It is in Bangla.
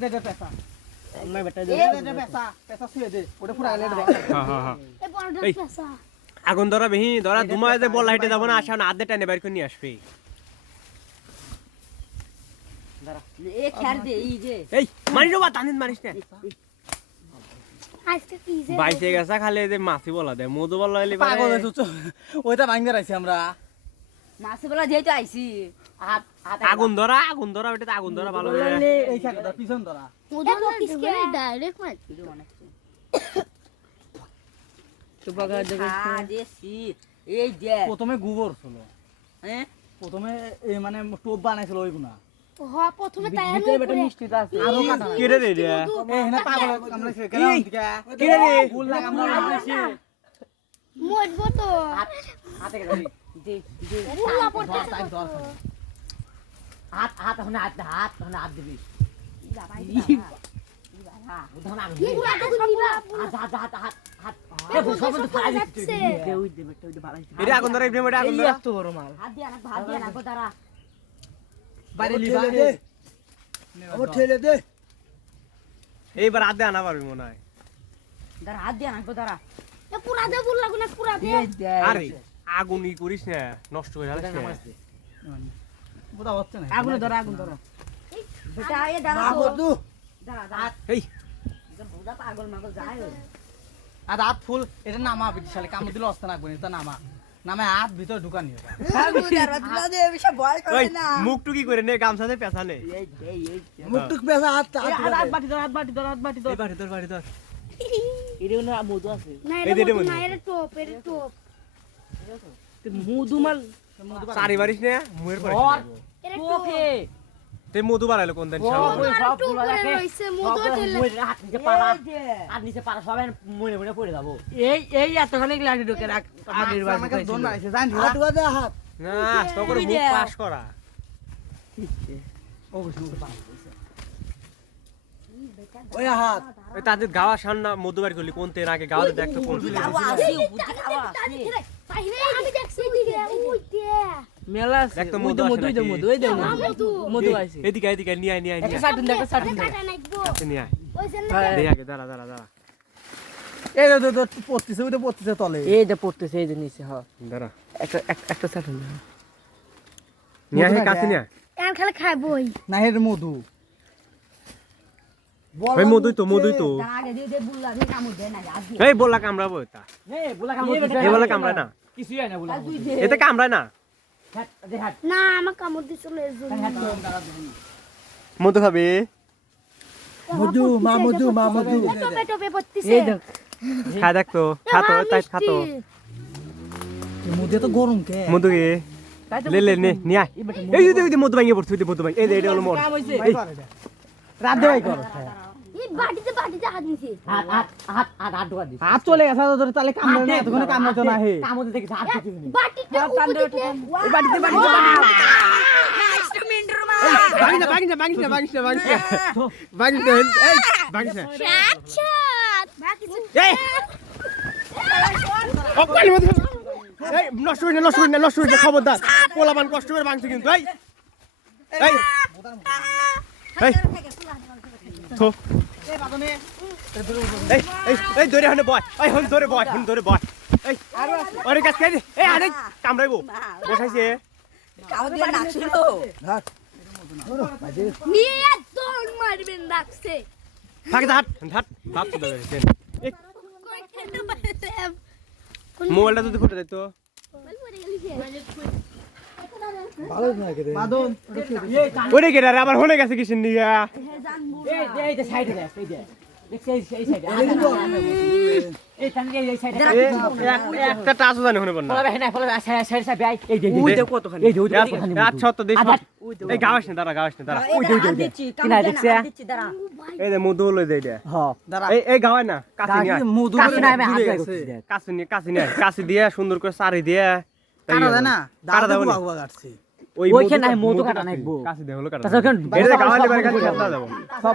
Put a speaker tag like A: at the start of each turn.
A: দে দে পেছা
B: আমার বেটা
A: দে দে দে পেছা পেছা শুয়ে দে ওটা পুরা এলে দে।
C: হ্যাঁ হ্যাঁ হ্যাঁ
D: এই বড়টা
C: এই। আগুন ধরা বেহি ধরা যে বল হাইটে যাব না আসা না আধে টানে বাইর করে নিয়ে আসবে।
B: এ খের দে এই যে।
C: এই মারিস বা টানিস মারিস না।
D: আজকে কি যে
C: বাইসে গেছে খালি যে মাছি বলা দে মধু বলা হইলে
A: পাগল হয়েছে ওইটা ভাঙবে রাইছি আমরা।
B: মাসে বেলা যেহেতু আইছি। হাত হাত
C: আগুন ধরা আগুন ধরা ওইটা আগুন ধরা ভালো
A: এই খাকটা পিছন ধরা।
D: ওদের কিসকে ডাইরেক্ট মার
B: কিছু মনে হচ্ছে
E: চুপাকা
B: খা দেছি এই যে।
A: প্রথমে গোবর ছিল।
B: হ্যাঁ
A: প্রথমে এই মানে টোপ বানাইছিল ওইগুনা
D: হ প্রথমে তাই আমি
E: বেটা মিষ্টিটা আছে।
A: আরও কাটা।
C: কেড়ে দে রে?
A: এই হেনা পাগল কামড়াইছে কেন দিকা।
C: কেড়ে দে
A: ফুল লাগা ফুল লাগাইছে
D: মরবো তো।
B: হাতে ধরি দে দে
A: ধর
D: পড়তেছে
B: হাত হাত ওখানে হাত হাত ওখানে হাত দিবি।
D: দিবা
B: হাত দিয়া
C: এইবার আনা পারবি মনে হয়।
B: হাত দিয়া গো তারা
D: পুরা দে বুল লাগু পুরা দে।
C: আরে আগুন ই করিস না নষ্ট হয়ে যাবে
A: বুঝা হচ্ছে না।
E: আগুনে ধরা আগুন ধরা।
B: বেটা এ দাঁড়া
A: বাবু
B: দাঁড়া দাঁড়া।
C: এই
B: বুদা পাগল মাগল যায়
A: আর হাত ফুল এটা নামা বিশালে কামড় দিলে অস্তে রাখব এটা নামা। নামে হাত ভিতরে ঢুকানি
C: ওই করে নে গামছাতে পেছা নে।
B: এই এই এই
A: মুখটুক পেছা হাত
E: এই হাত হাত বাটি ধর হাত বাটি ধর হাত বাটি ধর।
C: এই বাড়ি তোর বাড়ি তোর
E: মধু আছে।
D: না এটা মধু
C: মধু।
D: না এটা টপ এটা টপ।
E: মধু মাল
C: চারি বাড়িস না? মুয়ের পরে তে মধু বাড়াইলো কোন দিন
B: ও,
C: শালা?
B: ওই
D: সবগুলো
B: রাখে।
D: রইছে
B: সব
D: মধু
B: গুলো
D: ঠেলে
B: মরে হাত নিচে পাড়া হাত নিচে পাড়া সবাই মরে মরে পড়ে যাব।
E: এই এই এতখানি লাঠি ঢোকে রাখ আগের বার
A: আমাকে দোন
E: ঢুকাইছিল।
A: জান হাত দে হাত।
C: না তো করে মুখ পাস করা
A: ও বুঝু ওই হাত।
C: ওই তাদের গাওয়া সান্না মধু বাড়ি করলি কোন তের আগে গাওয়াতে দেখতো কোন
E: মেলা
C: দেখ মধু
E: মধু ওই মধু ওই তো
D: মধু।
E: মধু। আছে।
C: এদিকে এদিকে নিয়ে নিয়ে নিয়ে
E: একটা
C: আয়।
E: সার্টিন দেখ একটা সার্টিন দেখ।
D: কাটা নাকবো
C: কাছে নিয়ে আয়।
D: ওই যে
E: হ্যাঁ।
C: দেই আগে দাঁড়া দাঁড়া দাঁড়া।
A: এই দে দে পড়তেছে ওইটা পড়তেছে তলে।
E: এই যে পড়তেছে এই যে নিচে হ্যাঁ
C: দাঁড়া।
E: একটা এক- একটা
C: নিয়ে আয় কাছে নিয়ে
D: আর খালি খাবই
A: না হের মধু।
C: ওই মধুই তো মধুই তো।
B: তার আগে দিয়ে দে বুল্লা দিয়ে কামড় দে না হাত দিয়ে
C: এই বললা কামড়াবো এটা।
B: এই বুল্লা দে
C: এই না।
B: কিছুই হয় না দে
C: এতে কামড়ায় না?
D: না আমার কামড় দিছিল এর জন্য।
C: মধু খাবে?
A: মধু মা মধু মা মধু।
D: টপে টপে পড়তিছে।
C: খা দেখ তো। খা তো তাই খা তো।
A: মধু তো গরম কে?
C: মধু কে? লে লে নে নিয়ে আয়। এই যে মধু ভাঙিয়ে পড়ছে মধু ভাঙি। এই যে এটা হলো এই
A: রাত দেওয়াই কর।
D: বাটিতে বাটিতে হাত নিছে
B: হাত হাত হাত হাত হাত ঢোকা দিস।
A: হাত চলে গেছে ধরে তাহলে কামড়ে না এতক্ষণে কামড়াতো না হে।
B: দিতে হাত দিতে
D: বাটিতে
E: বাটিতে বাটিতে
C: ভাঙিস না ভাঙিস না ভাঙিস না ভাঙিস না ভাঙিস না এই ভাঙিস না
D: আচ্ছা বাকিছে
C: এই। ও পানি এই নষ্ট হইনা নষ্ট হইনা নষ্ট হইনা খবরদার। পোলাপান কষ্ট করে ভাঙছে কিন্তু এই। এই। এই। থো। এই এই এই ধরে হানে বয়। এই হন ধরে বয় হন ধরে বয়। এই আরে কাজ খাই এই আরে কামড়াইবো। বসাইছে।
D: নিয়ে দৌড় মারবেন ডাকছে
C: থাক হাট হাট ভাব তো ধরে এই মোবাইলটা যদি ফুটে দিত
A: মাদন
C: ওরে কে রে আবার হনে গেছে কিসের নিয়া?
B: এই এই যে সাইডে দেখ এই যে দেখছ এই এই সাইডে। এই তানকে এই সাইডে
C: একটা টাচ জানি হনে বল না
B: ফলো না ফলো সাইড সাইড সাইড এই এই যে
E: ওই দেখ কতখানি?
B: এই যে ওই যে
C: আচ্ছা তো দেখ এই গাওয়াস না দাঁড়া গাওয়াস না দাঁড়া।
B: ওই যে ওই যে কিনা
C: এই যে মধু লই দেই দে।
A: দাঁড়া।
C: এই এই গাওয়ায় না কাছে নিয়ে
B: কাছে
A: গেছে।
C: কাছে নিয়ে কাছে নিয়ে কাছে দিয়ে সুন্দর করে সারি দিয়ে।
A: কাটা দেয় না
C: কাটা
A: দাঁড়া
C: দেবো
A: দেবো
C: নি।
A: বাগুয়া কাটছি
C: ওই
B: ওইখানে
C: মধুটা-
B: কাটা নাইবো।
C: কাছে দিয়ে কাটা
B: তাছাড়া সব
C: বাড়ি কাছে কাটা দেবো
A: সব